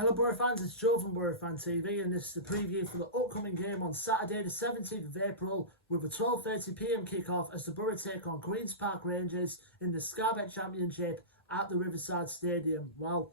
Hello Boro fans, it's Joe from Boro Fan TV and this is the preview for the upcoming game on Saturday the 17th of April with a 12:30pm kickoff as the Boro take on Queen's Park Rangers in the Skybet Championship at the Riverside Stadium. Well,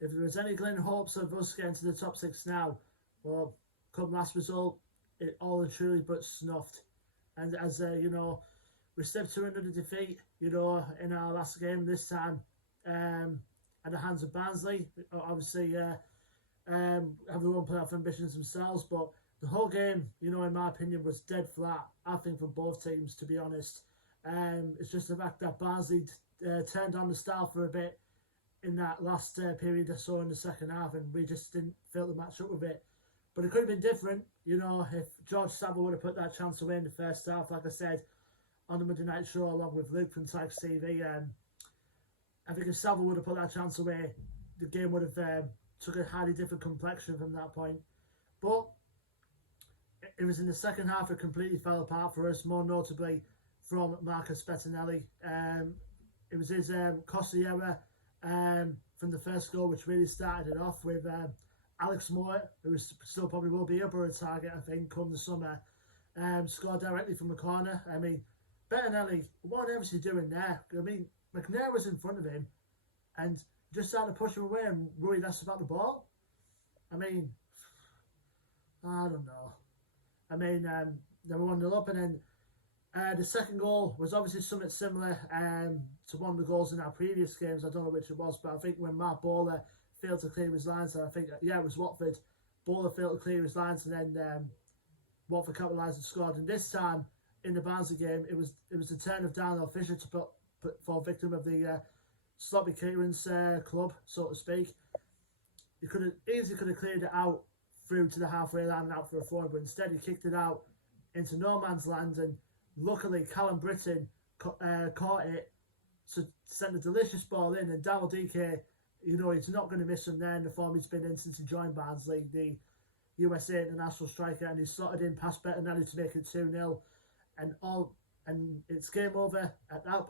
if there was any glim hopes of us getting to the top six now, well, come last result, it all and truly but snuffed. And as we stepped to another defeat, in our last game this time, at the hands of Barnsley. Obviously, have their own playoff ambitions themselves, but the whole game, in my opinion, was dead flat. I think for both teams, to be honest. It's just the fact that Barnsley turned on the style for a bit in that last period I saw in the second half, and we just didn't feel the match up with it. But it could have been different, if George Saville would have put that chance away in the first half, like I said, on the Monday Night Show along with Luke from Tags TV. I think if Saville would have put that chance away, the game would have took a highly different complexion from that point. But it was in the second half it completely fell apart for us, more notably from Marcus Bettinelli. It was his costly error from the first goal which really started it off with Alex Moore, who still probably will be a Boro target, I think, come the summer. Scored directly from the corner. I mean, Bettinelli, what on earth is he doing there? I mean, McNair was in front of him and just started to push him away and worried less about the ball. I mean, I don't know. I mean, they were 1-0 up, and then the second goal was obviously something similar to one of the goals in our previous games. I don't know which it was, but I think when Mark Bowler failed to clear his lines, and I think, it was Watford. Bowler failed to clear his lines, and then Watford capitalised and scored. And this time, in the Barnsley game, it was the turn of Daniel Fisher to fall victim of the sloppy clearance club, so to speak. He easily could have cleared it out through to the halfway line and out for a throw, but instead he kicked it out into no man's land, and luckily Callum Britton caught it to send a delicious ball in, and Daryl DK, he's not going to miss him there in the form he's been in since he joined Barnsley, the USA international striker, and he slotted in past Bettinelli to make it 2-0, and it's game over at that.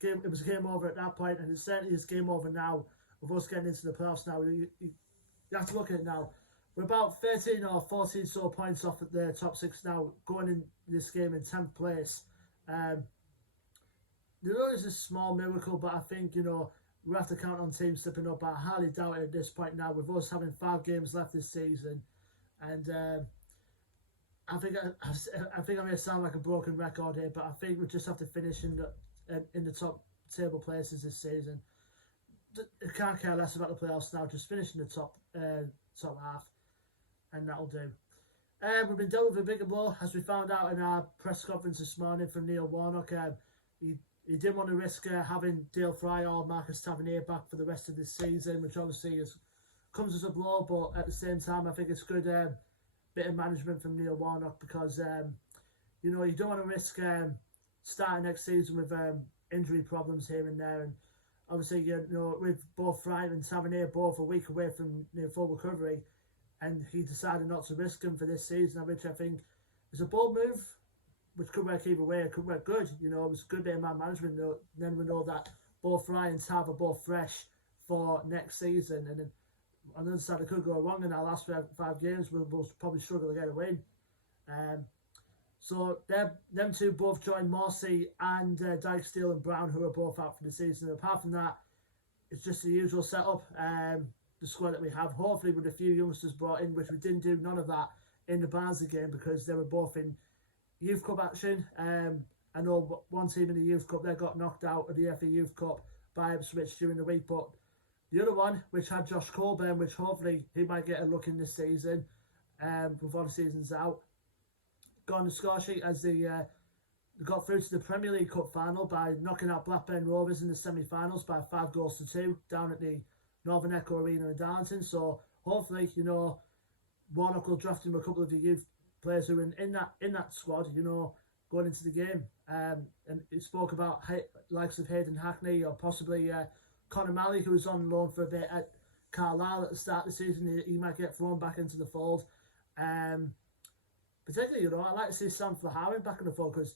It was game over at that point, and it certainly is game over now with us getting into the playoffs now. You have to look at it now. We're about 13 or 14 so points off at the top six now, going in this game in 10th place. There is a small miracle, but I think, we have to count on teams slipping up. I highly doubt it at this point now, with us having 5 games left this season. And I think I may sound like a broken record here, but I think we just have to finish in the top table places this season. I can't care less about the playoffs now, just finishing the top half, and that'll do. We've been dealt with a bigger blow, as we found out in our press conference this morning from Neil Warnock. He didn't want to risk having Dale Fry or Marcus Tavernier back for the rest of this season, which obviously comes as a blow, but at the same time I think it's good bit of management from Neil Warnock, because you don't want to risk starting next season with injury problems here and there, and obviously with both Fry and Tavernier both a week away from full recovery, and he decided not to risk them for this season, which I think is a bold move, which could work either way. It could work good, it was a good bit of man management. Then we know that both Fry and Tav are both fresh for next season, and then on the other side it could go wrong in our last 5 games. We'll probably struggle to get a win. So them two both joined Morsey and Dyke, Steele and Brown, who are both out for the season. Apart from that, it's just the usual setup, the squad that we have, hopefully with a few youngsters brought in, which we didn't do none of that in the Barnsley game because they were both in Youth Cup action. I know one team in the Youth Cup, they got knocked out of the FA Youth Cup by Ipswich during the week, but the other one, which had Josh Colburn, which hopefully he might get a look in this season before the season's out, got on the score sheet as they got through to the Premier League Cup final by knocking out Blackburn Rovers in the semi-finals by 5-2 down at the Northern Echo Arena in Darlington. So hopefully, Warnock will draft him a couple of the youth players who are in that squad, going into the game. And he spoke about likes of Hayden Hackney or possibly Conor Malley, who was on loan for a bit at Carlisle at the start of the season. He might get thrown back into the fold. Particularly, I'd like to see Sam Flaharin back in the fold, because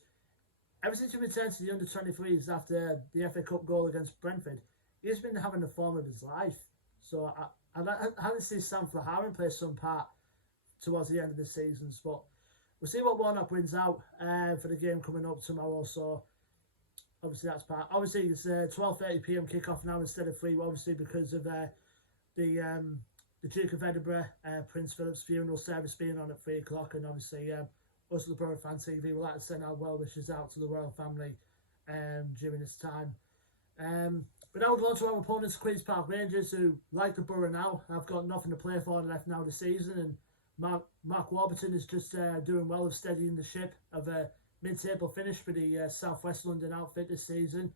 ever since he returned to the under-23s after the FA Cup goal against Brentford, he's been having the form of his life. So I haven't seen Sam Flaharin play some part towards the end of the seasons, but we'll see what Warnock wins out for the game coming up tomorrow. So obviously that's part. Obviously it's 12:30 p.m. kickoff now instead of 3. Obviously because of the Duke of Edinburgh, Prince Philip's funeral service being on at 3 o'clock, and obviously us at the Boro Fan TV would like to send our well wishes out to the royal family during this time. But now we'll go on to our opponents, Queen's Park Rangers, who, like the Borough now, have got nothing to play for left now this season, and Mark Warburton is just doing well of steadying the ship of a mid-table finish for the South West London outfit this season.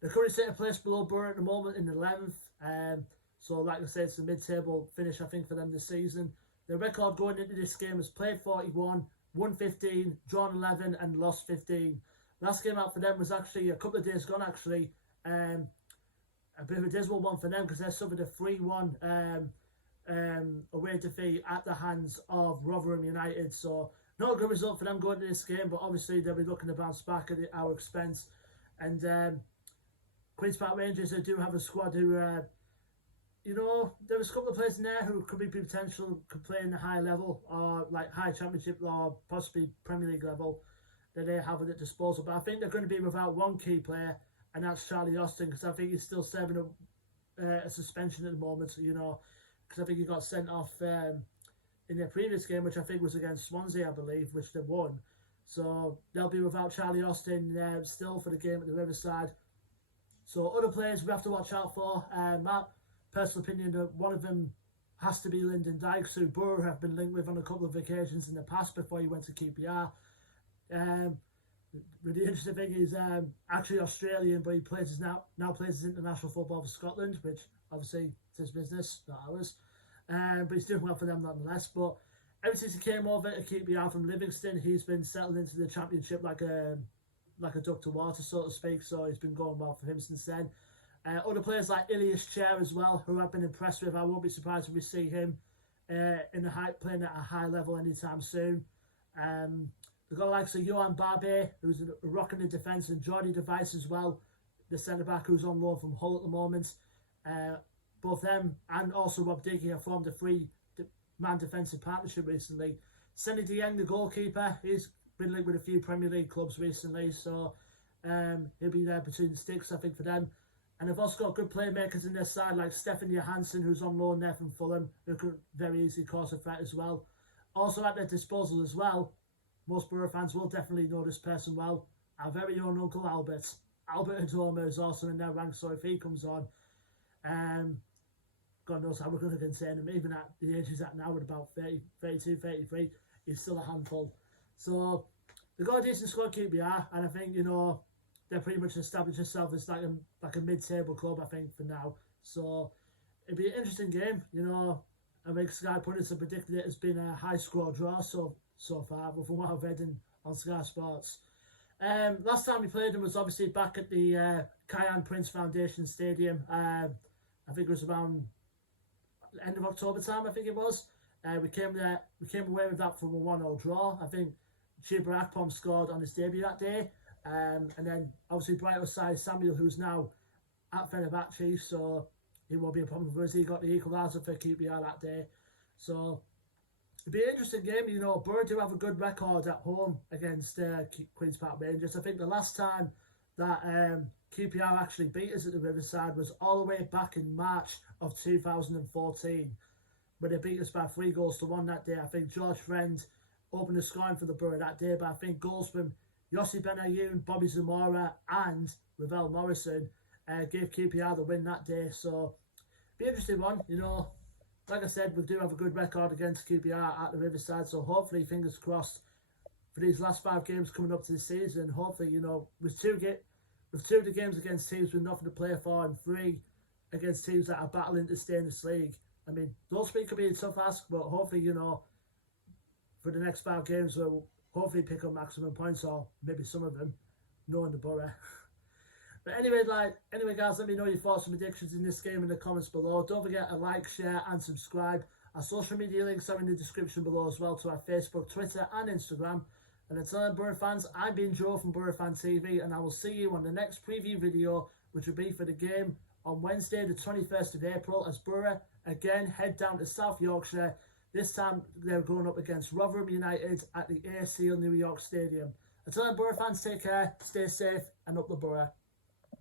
They're currently sitting a place below Borough at the moment in 11th, so like I said, it's a mid-table finish I think for them this season. Their record going into this game is played 41, won 15, drawn 11 and lost 15. Last game out for them was actually a couple of days gone actually. A bit of a dismal one for them because they suffered a 3-1 away defeat at the hands of Rotherham United. So not a good result for them going into this game, but obviously they'll be looking to bounce back at our expense. And Queen's Park Rangers, they do have a squad who, there's a couple of players in there who could be potential, could play in the high level or like high championship or possibly Premier League level that they have at their disposal. But I think they're going to be without one key player, and that's Charlie Austin, because I think he's still serving a suspension at the moment, because I think he got sent off in their previous game, which I think was against Swansea, I believe, which they won. So they'll be without Charlie Austin still for the game at the Riverside. So other players we have to watch out for. My personal opinion that one of them has to be Lyndon Dykes, who Boro have been linked with on a couple of occasions in the past before he went to Q.P.R. But the interesting thing is actually Australian, but he plays now plays his international football for Scotland, which obviously it's his business, not ours. But he's doing well for them nonetheless. But ever since he came over to Q.P.R from Livingston, he's been settled into the championship like a duck to water, so to speak. So he's been going well for him since then. Other players like Ilias Chair as well, who I've been impressed with. I won't be surprised if we see him playing at a high level anytime soon. We've got the likes of Johan Barbe, who's rocking the defence, and Jordy Device as well, the centre-back who's on loan from Hull at the moment. Both them and also Rob Dickey have formed a 3-man defensive partnership recently. Senny Dieng, the goalkeeper, he's been linked with a few Premier League clubs recently, so he'll be there between the sticks, I think, for them. And they've also got good playmakers in their side, like Stefan Johansson, who's on loan there from Fulham, who could very easily cause a threat as well. Also at their disposal as well, most Boro fans will definitely know this person well, our very own Uncle Albert. Albert Adoma is also in their ranks, so if he comes on, God knows how we're going to contain him. Even at the age he's at now, at about 30, 32, 33, he's still a handful. So they've got a decent squad, Q.P.R, and I think, they're pretty much established themselves as like a mid-table club, I think, for now. So it'd be an interesting game, I think Sky Pundits have predicted it as being a high-score draw so far, but from what I've read on Sky Sports. Last time we played them was obviously back at the Cayenne Prince Foundation Stadium. I think it was around the end of October time, I think it was. We came away with that from a 1-0 draw. I think Q.P.R scored on his debut that day. And then obviously Brighton side Samuel, who's now at Fenerbahce, so it won't be a problem for us. He got the equaliser for Q.P.R that day. So it'll be an interesting game. Boro do have a good record at home against Queen's Park Rangers. I think the last time that Q.P.R actually beat us at the Riverside was all the way back in March of 2014, where they beat us by 3-1 that day. I think George Friend opened the scoring for the Boro that day, but I think goals from Yossi Benayoun, Bobby Zamora and Ravel Morrison gave Q.P.R the win that day. So be an interesting one. Like I said, we do have a good record against Q.P.R at the Riverside, so hopefully, fingers crossed, for these last 5 games coming up to the season, hopefully, with two of the games against teams with nothing to play for, and 3 against teams that are battling to stay in this league. I mean, those 3 could be a tough ask, but hopefully, for the next 5 games, we'll hopefully pick up maximum points, or maybe some of them, knowing the Boro. But anyway, guys, let me know your thoughts and predictions in this game in the comments below. Don't forget to like, share and subscribe. Our social media links are in the description below as well, to our Facebook, Twitter and Instagram. And until then, Boro fans, I've been Joe from Boro Fan TV, and I will see you on the next preview video, which will be for the game on Wednesday the 21st of April, as Boro again head down to South Yorkshire. This time they're going up against Rotherham United at the ACL New York Stadium. Until then, Boro fans, take care, stay safe, and up the Boro.